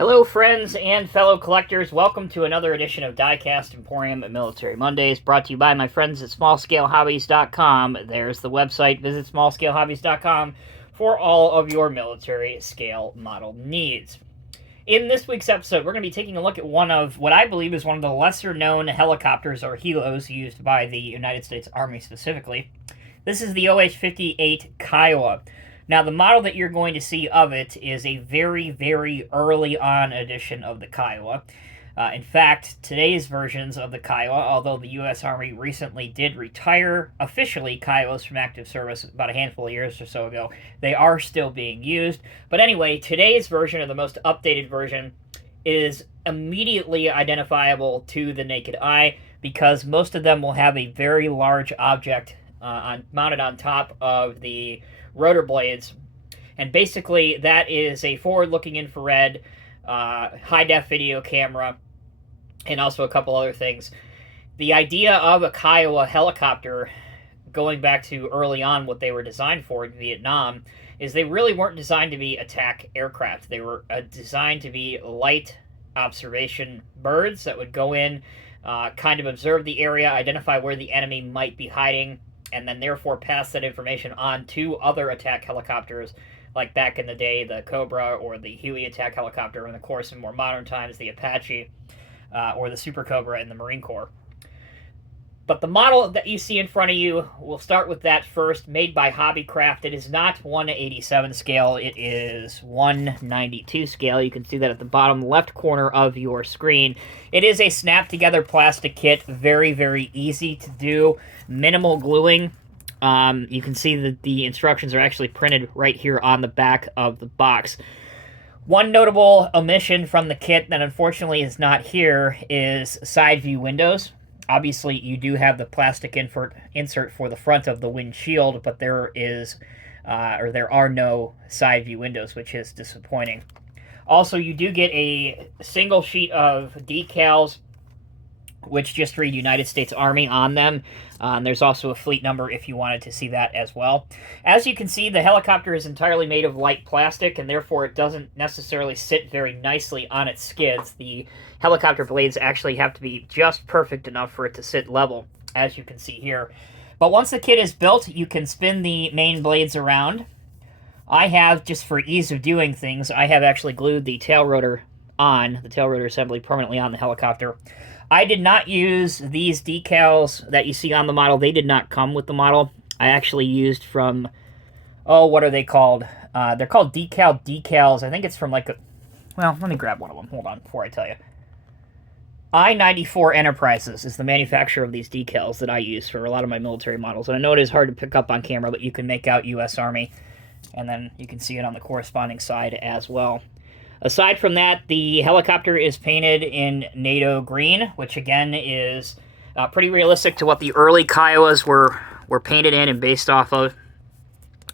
Hello, friends and fellow collectors. Welcome to another edition of Diecast Emporium at Military Mondays, brought to you by my friends at smallscalehobbies.com. There's the website. Visit smallscalehobbies.com for all of your military scale model needs. In this week's episode, we're going to be taking a look at one of what I believe is one of the lesser-known helicopters or helos used by the United States Army specifically. This is the OH-58 Kiowa. Now, the model that you're going to see of it is a very, very early on edition of the Kiowa. In fact, today's versions of the Kiowa, although the U.S. Army recently did retire officially Kiowas from active service about a handful of years or so ago, they are still being used. But anyway, today's version, or the most updated version, is immediately identifiable to the naked eye because most of them will have a very large object mounted on top of the rotor blades, and basically that is a forward-looking infrared high-def video camera and also a couple other things. The idea of a Kiowa helicopter, going back to early on what they were designed for in Vietnam, is they really weren't designed to be attack aircraft. They were designed to be light observation birds that would go in, kind of observe the area, identify where the enemy might be hiding, and then therefore pass that information on to other attack helicopters, like back in the day, the Cobra or the Huey attack helicopter, and of course in more modern times, the Apache or the Super Cobra in the Marine Corps. But the model that you see in front of you, we'll start with that first, made by Hobbycraft. It is not 1/87 scale, it is 1/92 scale. You can see that at the bottom left corner of your screen. It is a snap-together plastic kit, very, very easy to do, minimal gluing. You can see that the instructions are actually printed right here on the back of the box. One notable omission from the kit that unfortunately is not here is side view windows. Obviously, you do have the plastic insert for the front of the windshield, but there are no side view windows, which is disappointing. Also, you do get a single sheet of decals, which just read United States Army on them. There's also a fleet number if you wanted to see that as well. As you can see, the helicopter is entirely made of light plastic, and therefore it doesn't necessarily sit very nicely on its skids. The helicopter blades actually have to be just perfect enough for it to sit level, as you can see here. But once the kit is built, you can spin the main blades around. I have, just for ease of doing things, I have actually glued the tail rotor assembly permanently on the helicopter. I did not use these decals that you see on the model. They did not come with the model. I actually used from, what are they called? They're called decals. I think it's from let me grab one of them. Hold on before I tell you. I-94 Enterprises is the manufacturer of these decals that I use for a lot of my military models. And I know it is hard to pick up on camera, but you can make out U.S. Army. And then you can see it on the corresponding side as well. Aside from that, the helicopter is painted in NATO green, which again is pretty realistic to what the early Kiowas were painted in and based off of.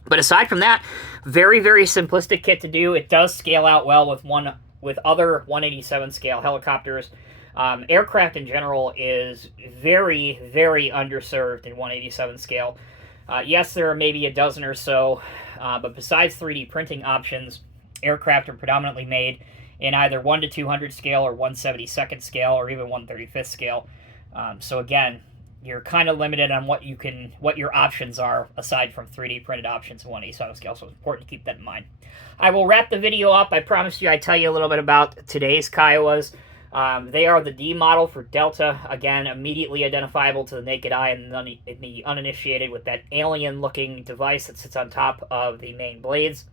But aside from that, very, very simplistic kit to do. It does scale out well with other 1/87 scale helicopters. Aircraft in general is very, very underserved in 1/87 scale. Yes, there are maybe a dozen or so, but besides 3D printing options, aircraft are predominantly made in either 1/200 scale or 1/72 scale or even 1/35 scale. So again, you're kind of limited on what your options are aside from 3D printed options in 1/87 scale. So it's important to keep that in mind. I will wrap the video up. I promised you I'd tell you a little bit about today's Kiowas. They are the D model for Delta. Again, immediately identifiable to the naked eye and the uninitiated with that alien-looking device that sits on top of the main blades.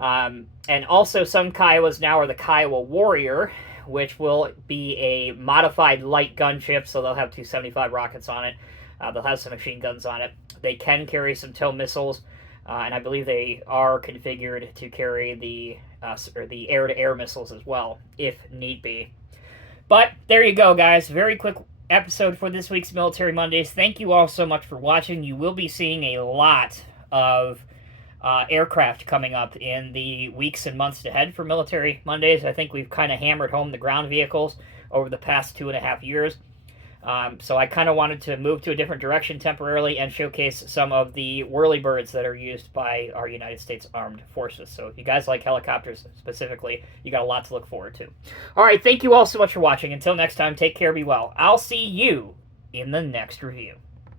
And also some Kiowas now are the Kiowa Warrior, which will be a modified light gunship, so they'll have 275 rockets on it. They'll have some machine guns on it. They can carry some tow missiles, and I believe they are configured to carry the air-to-air missiles as well, if need be. But there you go, guys. Very quick episode for this week's Military Mondays. Thank you all so much for watching. You will be seeing a lot of aircraft coming up in the weeks and months ahead for Military Mondays. I think we've kind of hammered home the ground vehicles over the past 2.5 years. So I kind of wanted to move to a different direction temporarily and showcase some of the whirlybirds that are used by our United States Armed Forces. So if you guys like helicopters specifically, you got a lot to look forward to. All right, thank you all so much for watching. Until next time, take care, be well. I'll see you in the next review.